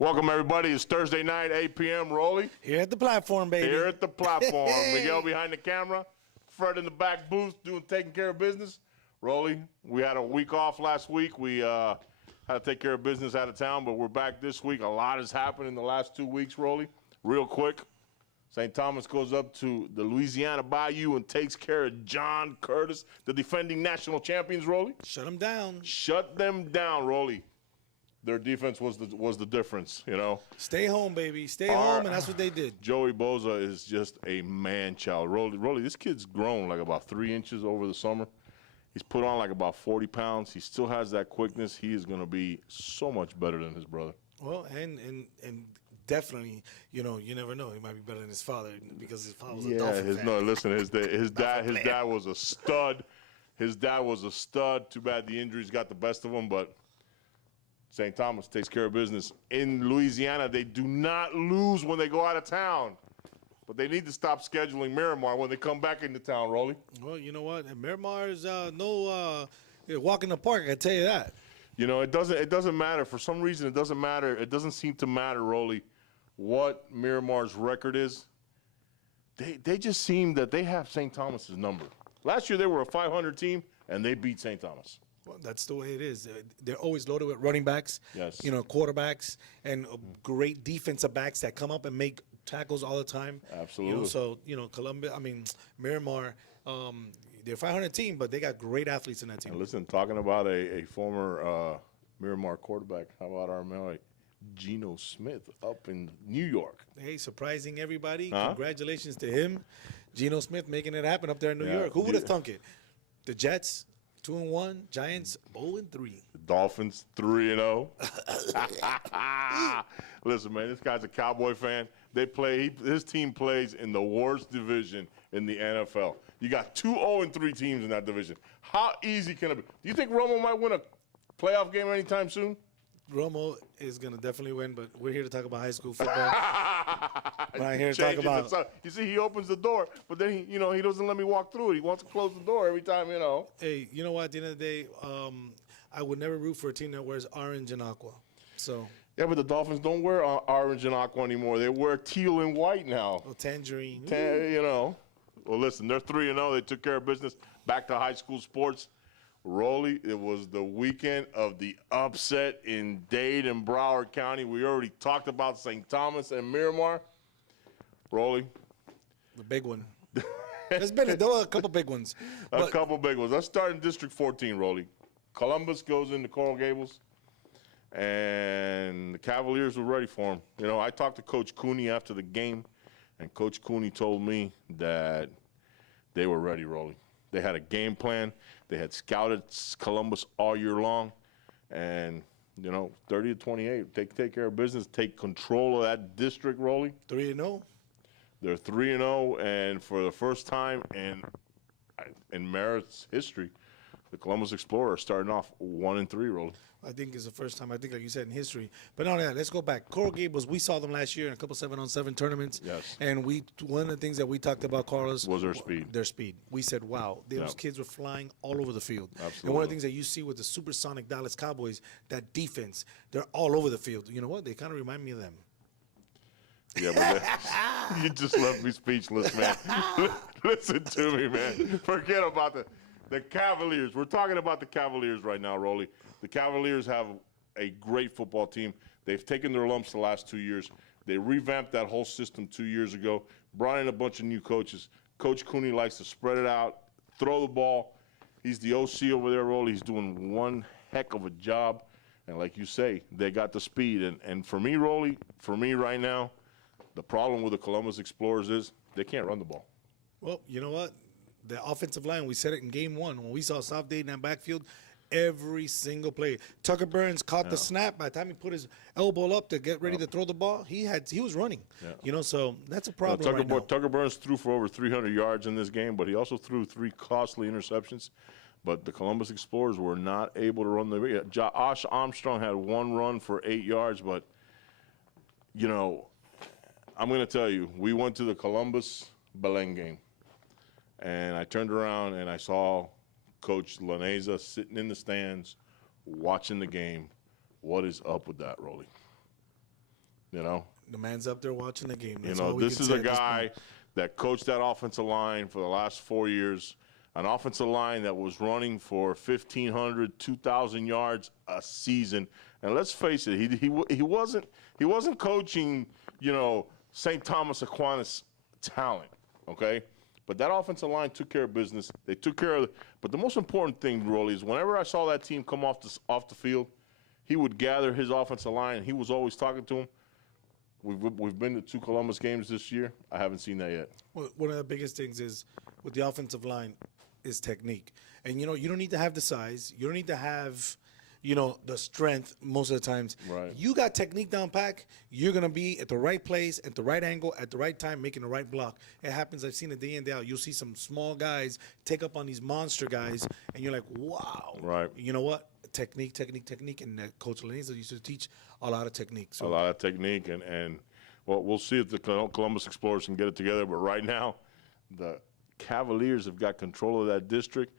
Welcome, everybody. It's Thursday night, 8 p.m. Rolly. Here at the platform, baby. Here at the platform. Miguel behind the camera. Fred in the back booth taking care of business. Rolly, we had a week off last week. We had to take care of business out of town, but we're back this week. A lot has happened in the last 2 weeks, Rolly. Real quick, St. Thomas goes up to the Louisiana Bayou and takes care of John Curtis, the defending national champions, Rolly. Shut them down. Shut them down, Rolly. Their defense was the difference, you know. Stay home, baby. Stay home, and that's what they did. Joey Boza is just a man-child. Rolly, this kid's grown like about 3 inches over the summer. He's put on like about 40 pounds. He still has that quickness. He is going to be so much better than his brother. Well, and definitely, you know, you never know. He might be better than his father because his father was a Dolphin fan. No, listen, his dad was a stud. His dad was a stud. Too bad the injuries got the best of him, but St. Thomas takes care of business. In Louisiana, they do not lose when they go out of town. But they need to stop scheduling Miramar when they come back into town, Rolly. Well, you know what? Miramar is no walk in the park, I tell you that. You know, it doesn't matter. For some reason, it doesn't matter. It doesn't seem to matter, Rolly, what Miramar's record is. They just seem that they have St. Thomas's number. Last year, they were a 500 team, and they beat St. Thomas. Well, that's the way it is. They're always loaded with running backs, yes, you know, quarterbacks, and great defensive backs that come up and make tackles all the time. Absolutely. You know, so, you know, Miramar, they're a 500 team, but they got great athletes in that team. And listen, talking about a former Miramar quarterback, how about our man Geno Smith up in New York? Hey, surprising everybody. Huh? Congratulations to him. Geno Smith making it happen up there in New York. Who would have thunk it? The Jets, 2-1. Giants, 0-3. The Dolphins, 3-0. Listen, man, this guy's a Cowboy fan. His team plays in the worst division in the NFL. You got 2 0-3 teams in that division. How easy can it be? Do you think Romo might win a playoff game anytime soon? Romo is going to definitely win, but we're here to talk about high school football. We're not here to talk about. You see, he opens the door, but then he doesn't let me walk through it. He wants to close the door every time, you know. Hey, you know what? At the end of the day, I would never root for a team that wears orange and aqua. So. Yeah, but the Dolphins don't wear orange and aqua anymore. They wear teal and white now. Oh, tangerine. You know. Well, listen, they're 3-0. They took care of business. Back to high school sports. Rolly, it was the weekend of the upset in Dade and Broward County. We already talked about St. Thomas and Miramar. Rolly. The big one. There were a couple big ones. A couple big ones. Let's start in District 14, Rolly. Columbus goes into Coral Gables, and the Cavaliers were ready for him. You know, I talked to Coach Cooney after the game, and Coach Cooney told me that they were ready, Rolly. They had a game plan. They had scouted Columbus all year long, and, you know, 30-28, take care of business, take control of that district, Rolly. 3-0. They're 3-0, and for the first time in Merritt's history, the Columbus Explorers are starting off 1-3, Rolly. I think it's the first time, I think, like you said, in history. But not only that, let's go back. Coral Gables, we saw them last year in a couple 7-on-7 tournaments. Yes. And one of the things that we talked about, Carlos, was their speed. Their speed. We said, wow, those kids were flying all over the field. Absolutely. And one of the things that you see with the supersonic Dallas Cowboys, that defense, they're all over the field. You know what? They kind of remind me of them. Yeah, but you just left me speechless, man. Listen to me, man. Forget about the Cavaliers. We're talking about the Cavaliers right now, Rolly. The Cavaliers have a great football team. They've taken their lumps the last 2 years. They revamped that whole system 2 years ago, brought in a bunch of new coaches. Coach Cooney likes to spread it out, throw the ball. He's the OC over there, Rolly. He's doing one heck of a job. And like you say, they got the speed. And for me, Rolly, for me right now, the problem with the Columbus Explorers is they can't run the ball. Well, you know what? The offensive line, we said it in game one when we saw South Dade in that backfield. Every single play, Tucker Burns caught the snap. By the time he put his elbow up to get ready to throw the ball, he was running. Yeah. You know, so that's a problem right now. Tucker Burns threw for over 300 yards in this game, but he also threw 3 costly interceptions. But the Columbus Explorers were not able to run the. Josh Armstrong had 1 run for 8 yards, but you know, I'm going to tell you, we went to the Columbus-Belen game, and I turned around and I saw Coach Laneza sitting in the stands watching the game. What is up with that, Rolly? You know? The man's up there watching the game. That's this is a guy that coached that offensive line for the last 4 years, an offensive line that was running for 1,500, 2,000 yards a season. And let's face it, he wasn't coaching, you know, St. Thomas Aquinas talent, okay? But that offensive line took care of business. They took care of but the most important thing, Rolly, is whenever I saw that team come off the field, he would gather his offensive line, and he was always talking to them. We've been to 2 Columbus games this year. I haven't seen that yet. Well, one of the biggest things is with the offensive line is technique. And, you know, you don't need to have the size. You don't need to have, you know, the strength most of the times. Right. You got technique down pack, you're going to be at the right place, at the right angle, at the right time, making the right block. It happens. I've seen it day in, day out. You'll see some small guys take up on these monster guys, and you're like, wow. Right. You know what? Technique. And Coach Laneza used to teach a lot of technique. So. A lot of technique, and well, we'll see if the Columbus Explorers can get it together. But right now, the Cavaliers have got control of that district.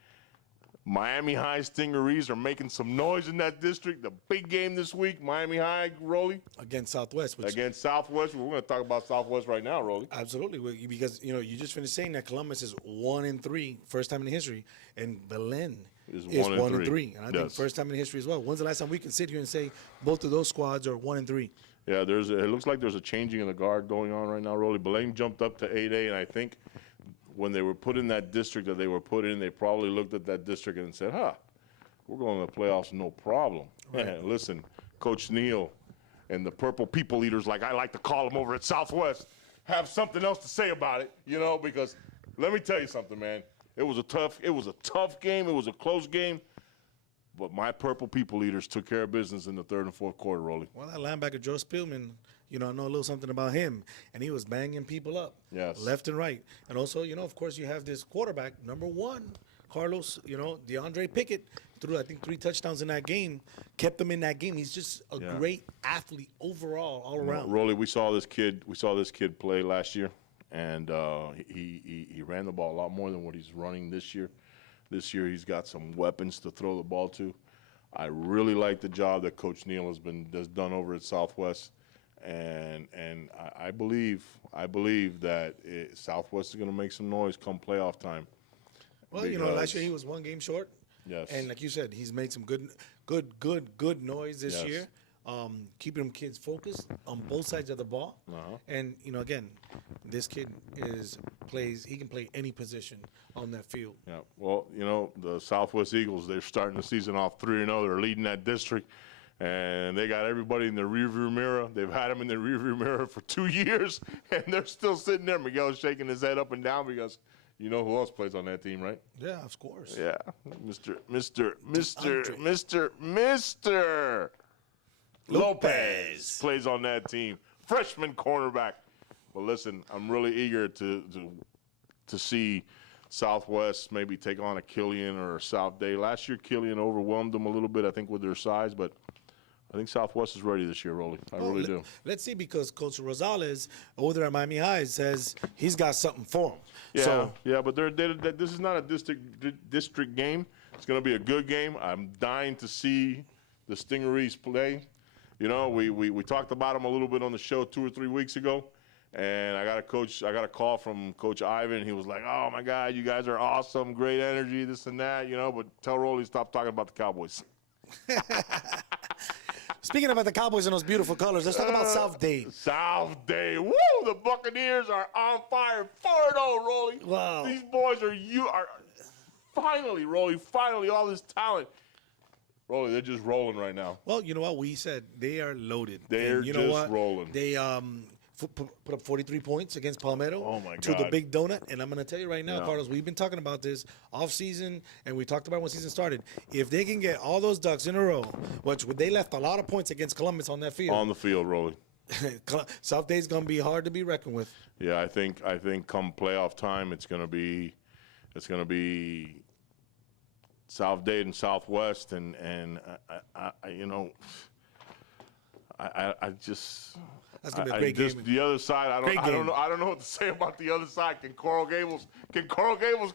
Miami High Stingarees are making some noise in that district. The big game this week, Miami High, Rolly. Against Southwest. Against Southwest. We're going to talk about Southwest right now, Rolly. Absolutely, because, you know, you just finished saying that Columbus is 1-3, first time in history, and Belen is 1-3. And I think first time in history as well. When's the last time we can sit here and say both of those squads are 1-3? Yeah, it looks like there's a changing of the guard going on right now, Rolly. Belen jumped up to 8A, and I think when they were put in that district that they were put in, they probably looked at that district and said, we're going to the playoffs no problem. Right. Listen, Coach Neal and the Purple People Eaters, like I like to call them over at Southwest, have something else to say about it, you know, because let me tell you something, man. It was a tough game. It was a close game. But my Purple People Eaters took care of business in the 3rd and 4th quarter, Rolly. Well, that linebacker, Joe Spielman, you know, I know a little something about him. And he was banging people up. Yes. Left and right. And also, you know, of course, you have this quarterback, number 1, Carlos, you know, DeAndre Pickett, threw, I think, 3 touchdowns in that game, kept them in that game. He's just a great athlete overall, all around. Rolly, we saw this kid play last year, and he ran the ball a lot more than what he's running this year. This year he's got some weapons to throw the ball to. I really like the job that Coach Neal has done over at Southwest, and I believe that Southwest is going to make some noise come playoff time. Well, you know, last year he was 1 game short. Yes. And like you said, he's made some good noise this year. Keeping them kids focused on both sides of the ball. And, you know, again, this kid he can play any position on that field. Yeah. Well, you know, the Southwest Eagles, they're starting the season off 3-0. They're leading that district, and they got everybody in the rearview mirror. They've had them in the rearview mirror for 2 years, and they're still sitting there. Miguel's shaking his head up and down because you know who else plays on that team, right? Yeah, of course. Yeah. Mr. Lopez plays on that team. Freshman cornerback. Well, listen, I'm really eager to see Southwest maybe take on a Killian or a South Day. Last year, Killian overwhelmed them a little bit, I think, with their size, but I think Southwest is ready this year, Rolly. I really do. Let's see, because Coach Rosales over there at Miami High says he's got something for him. Yeah, but this is not a district game. It's going to be a good game. I'm dying to see the Stingarees play. You know, we talked about them a little bit on the show 2 or 3 weeks ago, and I got a call from Coach Ivan. He was like, "Oh my God, you guys are awesome, great energy, this and that." You know, but tell Rolly stop talking about the Cowboys. Speaking about the Cowboys and those beautiful colors, let's talk about South Dade. South Dade, woo! The Buccaneers are on fire, 4-0, Rolly. Wow. These boys are finally, Rolly, finally, all this talent. Rolly, they're just rolling right now. Well, you know what? We said they are loaded. They're And you know just what? rolling. They put up 43 points against Palmetto Oh, my to the God. big donut. And I'm going to tell you right now, Yeah. Carlos, we've been talking about this off season, and we talked about it when season started. If they can get all those Ducks in a row, which they left a lot of points against Columbus on that field, On the field, Rolly. South Day's going to be hard to be reckoned with. Yeah, I think come playoff time, it's gonna be South Dade and Southwest, and I you know, I just. That's gonna be a great game. The other side, I Great game. don't know what to say about the other side. Can Coral Gables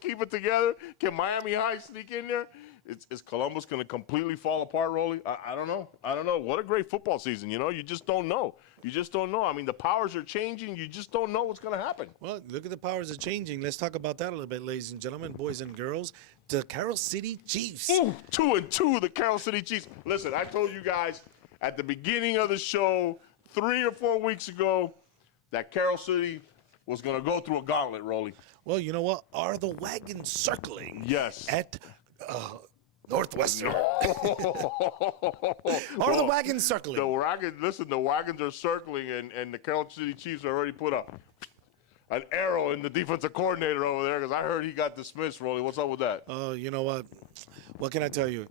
keep it together? Can Miami High sneak in there? Is Columbus going to completely fall apart, Rolly? I don't know. I don't know. What a great football season. You know, you just don't know. You just don't know. I mean, the powers are changing. You just don't know what's going to happen. Well, look at the powers are changing. Let's talk about that a little bit, ladies and gentlemen, boys and girls. The Carroll City Chiefs. Ooh, 2-2, the Carroll City Chiefs. Listen, I told you guys at the beginning of the show 3 or 4 weeks ago that Carroll City was going to go through a gauntlet, Rolly. Well, you know what? Are the wagons circling? Yes. At Northwestern. Are the wagons circling? The wagons are circling, and the Carroll City Chiefs already put an arrow in the defensive coordinator over there because I heard he got dismissed, Rolly. What's up with that? You know what? What can I tell you?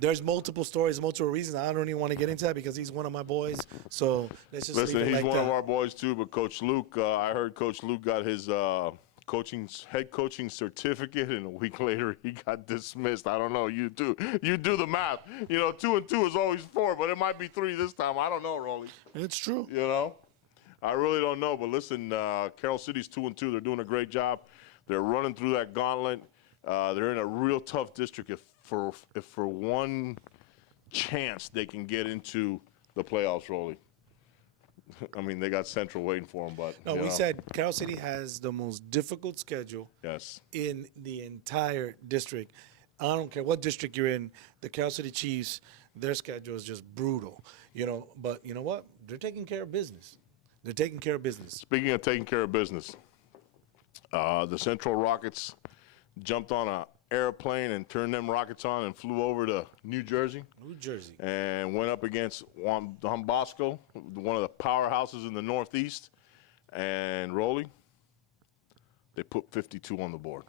There's multiple stories, multiple reasons. I don't even want to get into that because he's one of my boys. So let's just Listen, leave it he's like one that. of our boys too, but Coach Luke, I heard Coach Luke got his head coaching certificate, and a week later he got dismissed. I don't know. You do the math. You know, 2 and 2 is always 4, but it might be 3 this time. I don't know, Rolly. It's true. You know, I really don't know. But listen, Carroll City's 2 and 2. They're doing a great job. They're running through that gauntlet. They're in a real tough district. If for one chance they can get into the playoffs, Rolly. I mean, they got Central waiting for them, but No, you we know. said Carroll City has the most difficult schedule Yes. in the entire district. I don't care what district you're in. The Carroll City Chiefs, their schedule is just brutal. You know, but you know what? They're taking care of business. They're taking care of business. Speaking of taking care of business, the Central Rockets jumped on an airplane and turned them rockets on and flew over to New Jersey New Jersey. and went up against Don Bosco, one of the powerhouses in the Northeast. And Rolly, they put 52 on the board.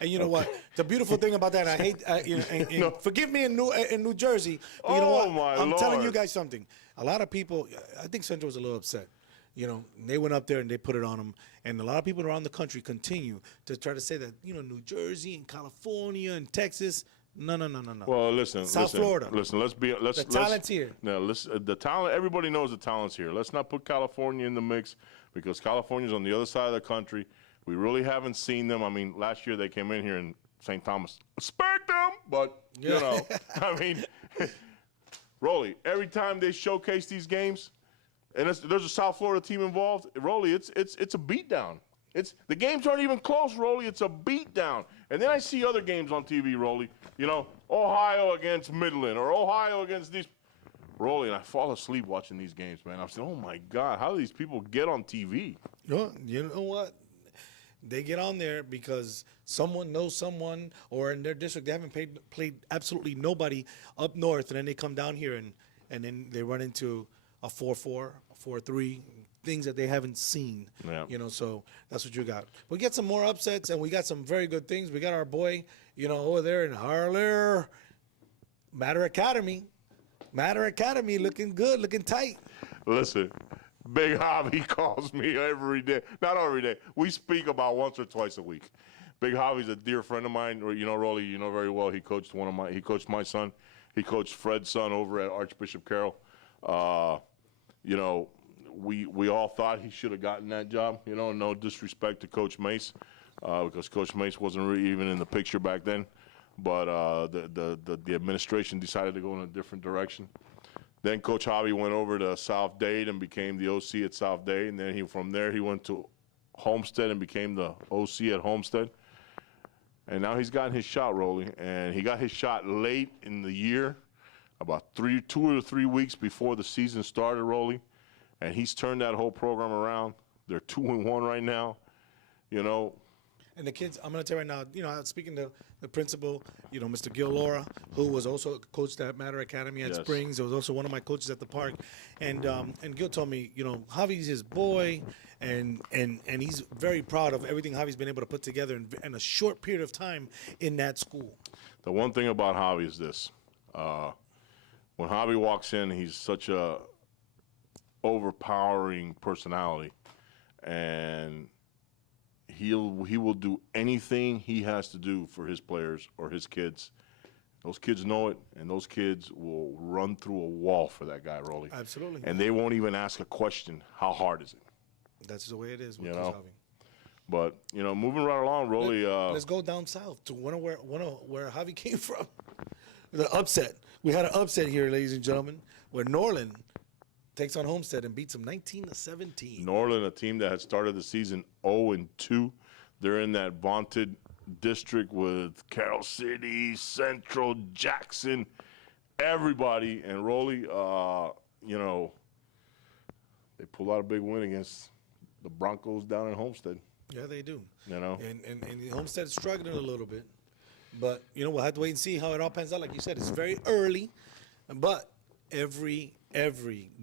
And you know what? The beautiful thing about that, and I hate, you know, and forgive me in New Jersey, but you know Oh, what? my I'm telling you Lord. guys something. A lot of people, I think Central was a little upset. You know, they went up there and they put it on them. And a lot of people around the country continue to try to say that, you know, New Jersey and California and Texas. No. Well, listen, South Florida. Listen, The talent's here. No, the talent. Everybody knows the talent's here. Let's not put California in the mix because California's on the other side of the country. We really haven't seen them. I mean, last year they came in here and St. Thomas spanked them, but you know, I mean, Rolly. Every time they showcase these games, and there's a South Florida team involved, Rolly, it's a beatdown. The games aren't even close, Rolly. It's a beatdown. And then I see other games on TV, Rolly. You know, Ohio against Midland or Ohio against these. Rolly, and I fall asleep watching these games, man. I'm saying, oh my God, how do these people get on TV? You know what? They get on there because someone knows someone, or in their district they haven't played absolutely nobody up north, and then they come down here and then they run into a 4-4, a 4-3, things that they haven't seen. Yeah. You know, so that's what you got. We get some more upsets, and we got some very good things. We got our boy, you know, over there in Harler, Matter Academy, looking good, looking tight. Listen, Big Javi calls me every day. Not every day. We speak about once or twice a week. Big Javi's a dear friend of mine. You know, Rolly, you know very well. He coached my son. He coached Fred's son over at Archbishop Carroll. You know, we all thought he should have gotten that job. You know, no disrespect to Coach Mace, because Coach Mace wasn't really even in the picture back then. But the administration decided to go in a different direction. Then Coach Javi went over to South Dade and became the OC at South Dade, and then from there he went to Homestead and became the OC at Homestead. And now he's gotten his shot, Rolly, and he got his shot late in the year, about 2 or 3 weeks before the season started, Rolly, and he's turned that whole program around. They're 2-1 right now, you know. And the kids, I'm going to tell you right now, you know, I was speaking to the principal, you know, Mr. Gil Laura, who was also coached at Matter Academy at Yes. Springs. He was also one of my coaches at the park. And Gil told me, you know, Javi's his boy, and he's very proud of everything Javi's been able to put together in a short period of time in that school. The one thing about Javi is this. When Javi walks in, he's such a overpowering personality, and he will do anything he has to do for his players or his kids. Those kids know it, and those kids will run through a wall for that guy, Rolly. Absolutely. And they won't even ask a question, how hard is it? That's the way it is with You Coach know? Javi. But, you know, moving right along, Rolly. Let's go down south to where Javi came from. The upset. We had an upset here, ladies and gentlemen, where Norland takes on Homestead and beats them 19-17. Norland, a team that had started the season 0-2. They're in that vaunted district with Carroll City, Central, Jackson, everybody. And Rolly, you know, they pulled out a big win against the Broncos down in Homestead. Yeah, they do. You know, And Homestead is struggling a little bit. But, you know, we'll have to wait and see how it all pans out. Like you said, it's very early. But every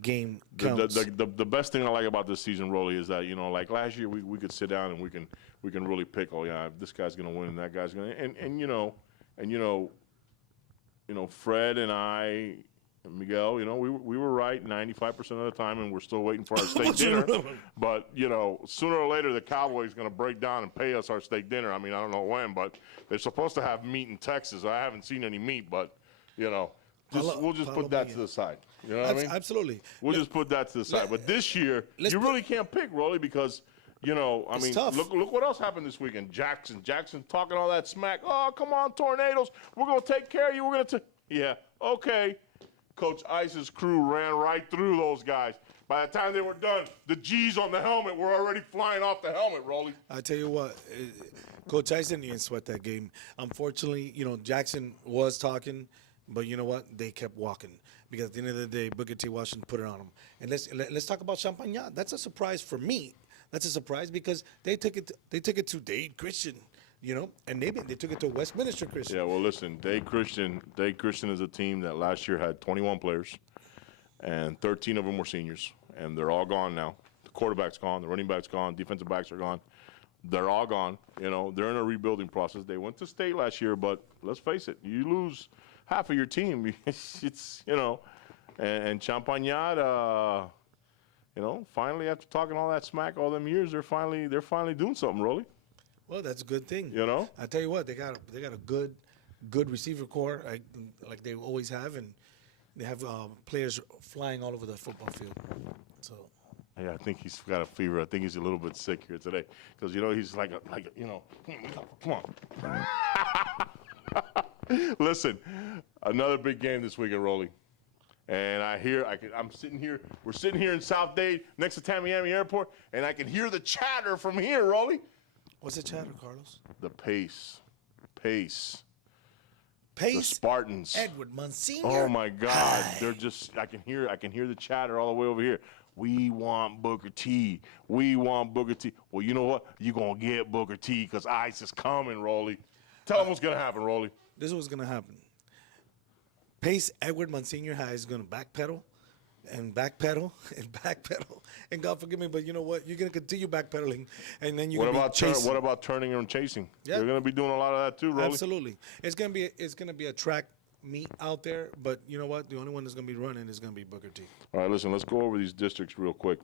game counts. the best thing I like about this season, Rolly, is that, you know, like last year we could sit down and we can really pick, oh yeah, this guy's gonna win and that guy's gonna, and you know, Fred and I, and Miguel, you know, we were right 95% of the time, and we're still waiting for our steak dinner. But you know, sooner or later the Cowboys gonna break down and pay us our steak dinner. I mean, I don't know when, but they're supposed to have meat in Texas. I haven't seen any meat, but you know. We'll just put that to the side. You know what I mean? Absolutely. We'll just put that to the side. But this year, you really can't pick, Rolly, because, you know, I mean, tough. look what else happened this weekend. Jackson talking all that smack. Oh, come on, Tornadoes. We're going to take care of you. We're going to yeah, okay. Coach Ice's crew ran right through those guys. By the time they were done, the G's on the helmet were already flying off the helmet, Rolly. I tell you what, Coach Ice didn't even sweat that game. Unfortunately, you know, Jackson was talking. But you know what? They kept walking because at the end of the day, Booker T. Washington put it on them. And let's talk about Champagnat. That's a surprise for me. That's a surprise because they took it to Dade Christian, you know, and they took it to Westminster Christian. Yeah, well, listen, Dade Christian is a team that last year had 21 players, and 13 of them were seniors, and they're all gone now. The quarterback's gone, the running back's gone, defensive backs are gone. They're all gone. You know, they're in a rebuilding process. They went to state last year, but let's face it, you lose half of your team. It's, you know, and Champagnat, you know, finally after talking all that smack all them years, they're finally doing something, Rolly. Well, that's a good thing. You know, I tell you what, they got a good receiver core like they always have, and they have players flying all over the football field. So. Yeah, I think he's got a fever. I think he's a little bit sick here today because, you know, he's like you know, come on. Listen, another big game this weekend, Rolly. And I'm sitting here, we're sitting here in South Dade next to Tamiami Airport, and I can hear the chatter from here, Rolly. What's the chatter, Carlos? The Pace. The Pace. Spartans. Edward Monsignor. Oh my God. They're just, I can hear the chatter all the way over here. We want Booker T. We want Booker T. Well, you know what? You're going to get Booker T because Ice is coming, Rolly. Tell them what's going to happen, Rolly. This is what's going to happen. Pace Edward Monsignor High is going to backpedal and backpedal and backpedal. And God forgive me, but you know what? You're going to continue backpedaling, and then you're going to be chasing. What about turning and chasing? Yeah. They're going to be doing a lot of that too, Rolly. Absolutely. It's going to be a track meet out there, but you know what? The only one that's going to be running is going to be Booker T. All right, listen, let's go over these districts real quick.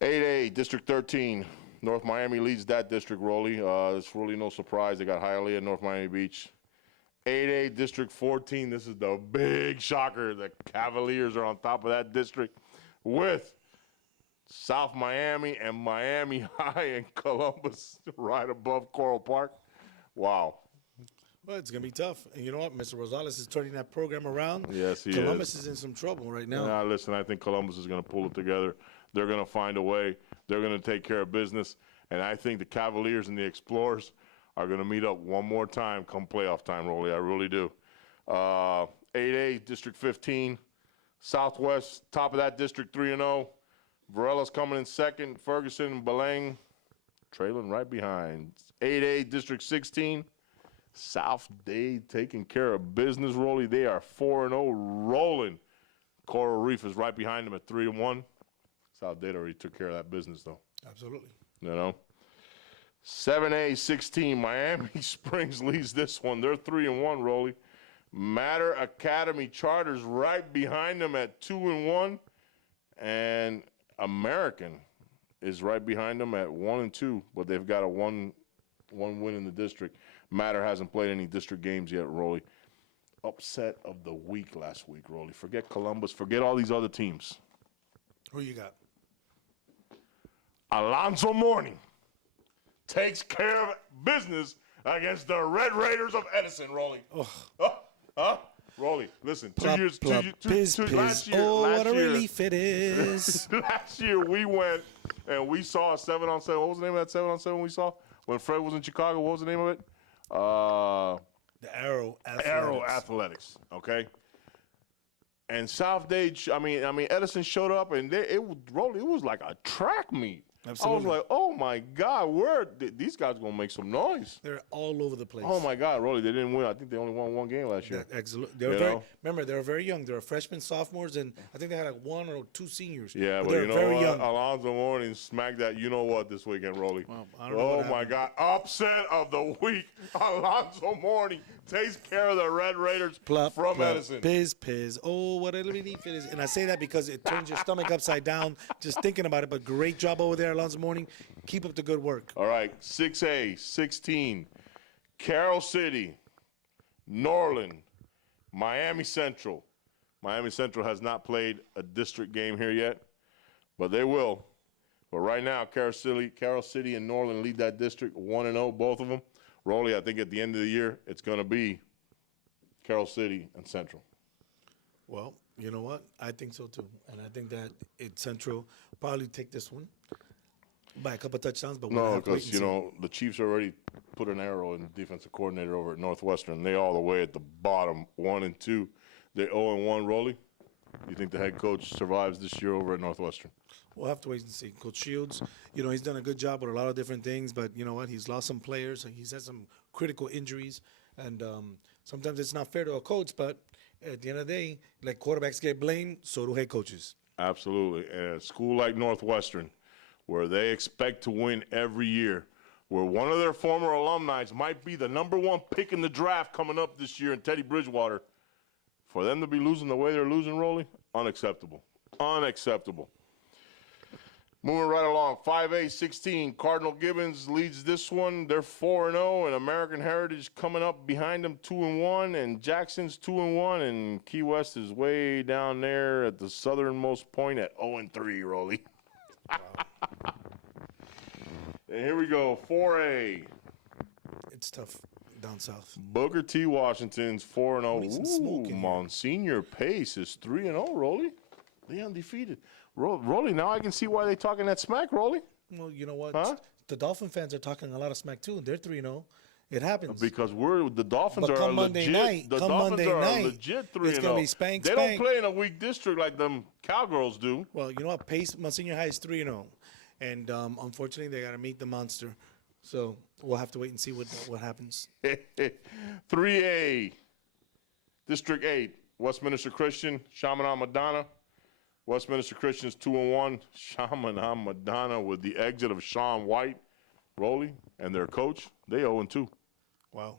8A, District 13. North Miami leads that district, Rolly. It's really no surprise. They got Hialeah and North Miami Beach. 8A, District 14. This is the big shocker. The Cavaliers are on top of that district with South Miami and Miami High and Columbus right above Coral Park. Wow. Well, it's going to be tough. And you know what? Mr. Rosales is turning that program around. Yes, he Columbus is in some trouble right now. Nah, listen, I think Columbus is going to pull it together. They're going to find a way. They're going to take care of business. And I think the Cavaliers and the Explorers are going to meet up one more time come playoff time, Rolly. I really do. 8A, District 15. Southwest, top of that district, 3-0. Varella's coming in second. Ferguson and Beleng trailing right behind. 8A District 16. South Dade taking care of business, Rolly. They are 4-0, rolling. Coral Reef is right behind them at 3-1. South Dade already took care of that business, though. Absolutely. You know. 7A 16. Miami Springs leads this one. They're 3-1, Rolly. Matter Academy Charters right behind them at 2-1, and American is right behind them at 1-2, but they've got a one win in the district. Matter hasn't played any district games yet, Rolly. Upset of the week last week, Rolly. Forget Columbus. Forget all these other teams. Who you got? Alonzo Mourning takes care of business against the Red Raiders of Edison, Rolly. Rolly, listen, Plop, plop, piz, piz. last year, Oh, last what a year, relief it is. last year we went and we saw a 7-on-7. What was the name of that 7-on-7 we saw when Fred was in Chicago? What was the name of it? The Arrow Athletics. Arrow Athletics. Okay. And South Dade, Edison showed up and it was like a track meet. Absolutely. I was like, oh my God, these guys gonna make some noise? They're all over the place. Oh my God, Rolly, they didn't win. I think they only won one game last year. Absolutely. Remember, they were very young. They were freshmen, sophomores, and I think they had like 1 or 2 seniors. Yeah, but they you were know very what? young. Alonzo Mourning smacked that. You know what? This weekend, Rolly. Well, I don't know oh what my happened. God! Upset of the week. Alonzo Mourning takes care of the Red Raiders Plop, from plop, Edison. Piz, piz. Oh, what a relief it is. And I say that because it turns your stomach upside down just thinking about it. But great job over there, Alonzo Mourning. Keep up the good work. All right, 6A, 16, Carroll City, Norland, Miami Central. Miami Central has not played a district game here yet, but they will. But right now, Carroll City and Norland lead that district 1-0, both of them. Rolly, I think at the end of the year, it's going to be Carroll City and Central. Well, you know what? I think so too. And I think that Central probably take this one by a couple touchdowns. But we'll No, have to wait because, and see. the Chiefs already put an arrow in the defensive coordinator over at Northwestern. They all the way at the bottom, 1-2. They're 0-1, Rolly. You think the head coach survives this year over at Northwestern? We'll have to wait and see. Coach Shields, he's done a good job with a lot of different things, but you know what? He's lost some players. He's had some critical injuries, and sometimes it's not fair to a coach, but at the end of the day, like quarterbacks get blamed, so do head coaches. Absolutely. And a school like Northwestern, where they expect to win every year, where one of their former alumni might be the #1 pick in the draft coming up this year in Teddy Bridgewater, for them to be losing the way they're losing, Rolly, unacceptable. Unacceptable. Moving right along, 5A 16, Cardinal Gibbons leads this one. They're 4-0, and American Heritage coming up behind them 2-1, and Jackson's 2-1, and Key West is way down there at the southernmost point at 0-3, Rolly. And here we go, 4A. It's tough down south. Booker T. Washington's 4-0. Need some smoke in here. Monsignor Pace is 3-0, Rolly. They undefeated. Rolly, now I can see why they talking that smack, Rolly. Well, you know what? Huh? The Dolphin fans are talking a lot of smack too. They're 3-0. It happens. Because the Dolphins But are come a Monday legit. night- The come Dolphins Monday are night, a legit 3-0. it's gonna be spank, They spank. don't play in a weak district like them Cowgirls do. Well, you know what? Pace Monsignor High is 3-0, and unfortunately they got to meet the monster. So we'll have to wait and see what happens. 3A, District 8, Westminster Christian, Chaminade Madonna. Westminster Christian's 2-1. Chaminade Madonna with the exit of Sean White, Rolly, and their coach. They 0-2. Wow,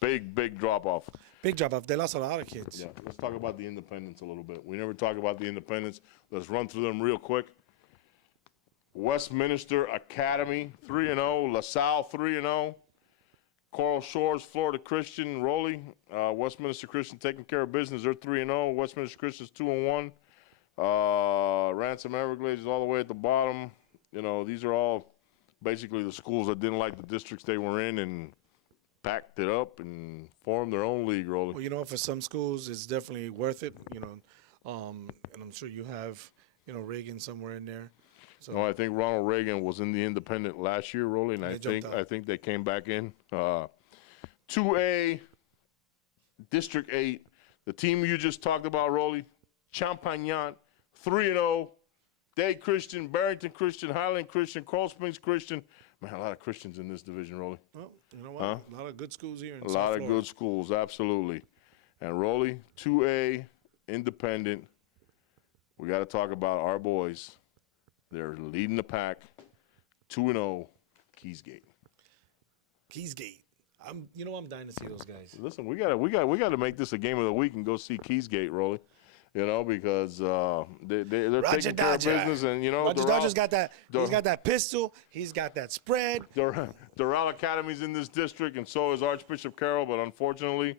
Big drop off. big drop off. They lost a lot of kids. Yeah, let's talk about the independents a little bit. We never talk about the independents. Let's run through them real quick. Westminster Academy 3-0. LaSalle 3-0. Coral Shores, Florida Christian, Rolly. Westminster Christian taking care of business. They're 3-0. Westminster Christian's 2-1. Ransom Everglades is all the way at the bottom. These are all basically the schools that didn't like the districts they were in and packed it up and formed their own league, Rolly. Well, you know what? For some schools, it's definitely worth it. And I'm sure you have, Reagan somewhere in there. So No, I think Ronald Reagan was in the independent last year, Rolly, and They jumped out. I think they came back in. 2A, District 8, the team you just talked about, Rolly, Champagnat, 3-0, Dade Christian, Barrington Christian, Highland Christian, Coral Springs Christian, Man, a lot of Christians in this division, Rolly. Well, you know what? Huh? A lot of good schools here in A South lot of Florida. good schools, absolutely. And Rolly, 2A, independent. We got to talk about our boys. They're leading the pack, 2-0, Keysgate. Keysgate. I'm dying to see those guys. Listen, we gotta make this a game of the week and go see Keysgate, Rolly. You know, because they're Roger taking care of Dodger. business, and you know, Roger Dodger's got that. Dor- He's got that pistol. He's got that spread. Doral Academy's in this district, and so is Archbishop Carroll. But unfortunately,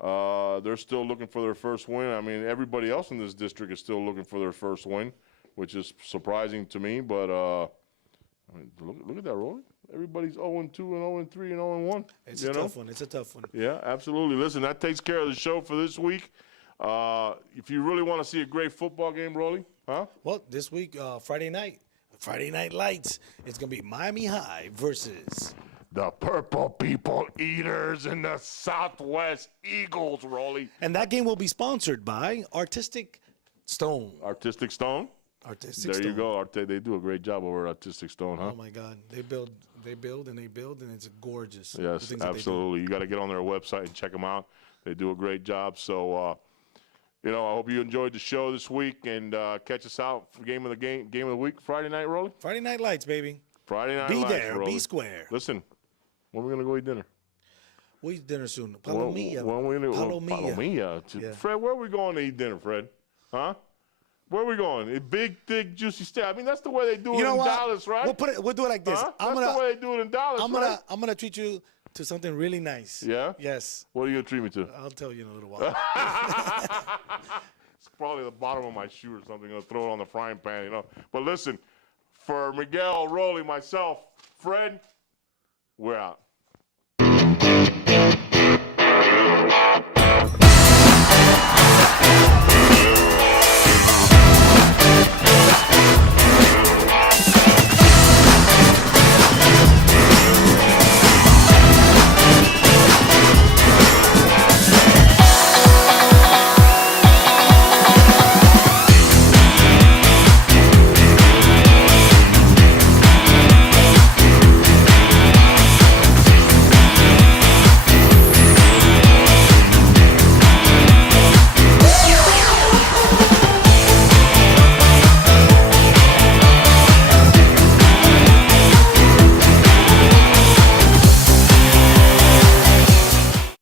they're still looking for their first win. I mean, everybody else in this district is still looking for their first win, which is surprising to me. But I mean, look at that, Rolly. Everybody's 0-2 and 0-3 and 0-1. It's a tough one. It's a tough one. Yeah, absolutely. Listen, that takes care of the show for this week. If you really want to see a great football game, Rolly, huh? Well, this week, Friday night lights. It's gonna be Miami High versus. The Purple People Eaters and the Southwest Eagles, Rolly. And that game will be sponsored by Artistic Stone. Artistic Stone. Artistic There Stone. you go. They do a great job over at Artistic Stone, huh? Oh my God, they build, and it's gorgeous. the Yes, things that they do. absolutely. You got to get on their website and check them out. They do a great job. So, you know, I hope you enjoyed the show this week, and catch us out for game of the week, Friday night, Rolly. Friday night lights, baby. Friday night. Be lights, there, Rolly. be square. Listen, when are we gonna go eat dinner? We'll eat dinner soon. Palomilla. When we gonna Palomilla. Palomilla. Yeah. Fred, where are we going to eat dinner, Fred? Huh? Where are we going? A big, thick, juicy steak. I mean, that's the way they do it You know in what? Dallas, right? We'll do it like this. Huh? That's the way they do it in Dallas, right? I'm gonna treat you to something really nice. Yeah? Yes. What are you gonna treat me to? I'll tell you in a little while. It's probably the bottom of my shoe or something. I'll throw it on the frying pan, you know. But listen, for Miguel, Rolly, myself, Fred, we're out.